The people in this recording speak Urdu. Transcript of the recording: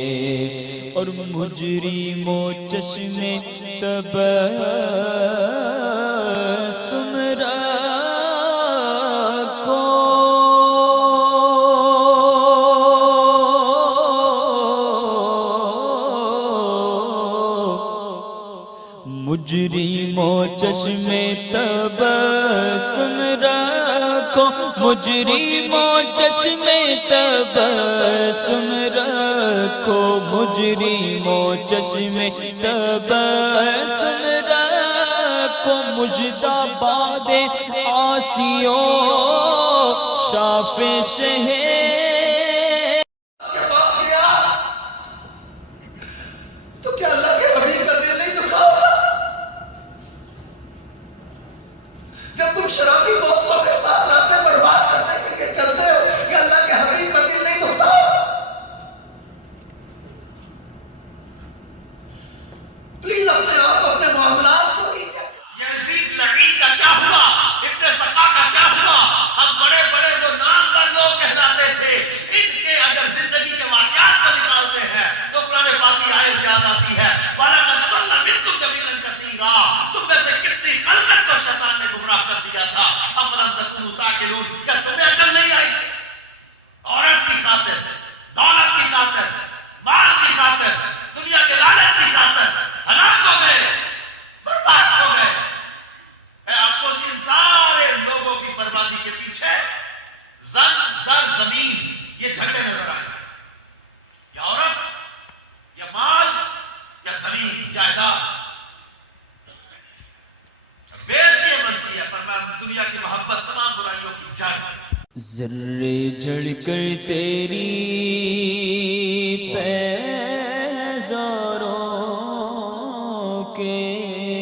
اور مجرموں چشم تبسم رکھو، مجرموں چشم تبسم رکھو، مجرموں چشم تبسم رکھو، مجرموں چشم تبسم رکھو، مژدہ باد عاصیوں شاف شہر شرابی دوستوں کے ساتھ راتیں برباد کرنے کے لیے چلتے ہو کہ اللہ کے حبیب کا دل نہیں دکھتا؟ پلیز اپنے آپ اپنے معاملات کو کیجئے۔ یزید لعین کا کیا ہوا؟ ابن سقا کا کیا ہوا؟ اب بڑے بڑے جو نامور لوگ کہلاتے تھے، ان کے اگر زندگی کے واقعات کو نکالتے ہیں تو قرآن پاک کی آیت یاد آتی ہے، وَلَقَدْ ضَلَّ مِنْكُمْ جَبِيلًا كَثِيرًا، تم میں سے کتنی خلقت کو شیطان نے گمراہ کر دیا تھا۔ افلم تکونوا تعقلون، کیا تمہیں عقل نہیں آئی؟ عورت کی خاطر، دولت کی خاطر، مال کی خاطر، دنیا کے لالچ کی خاطر ہلاک ہو گئے، برباد ہو گئے۔ آپ کو ان سارے لوگوں کی بربادی کے پیچھے زر زمین یہ جھنڈے نظر آئے، یا عورت یا مال یا زمین جائیداد، بیس یہ بنتی ہے۔ فرمایا دنیا کی محبت تمام برائیوں کی جڑ، ذرے جڑ کر تیری پیزاروں کے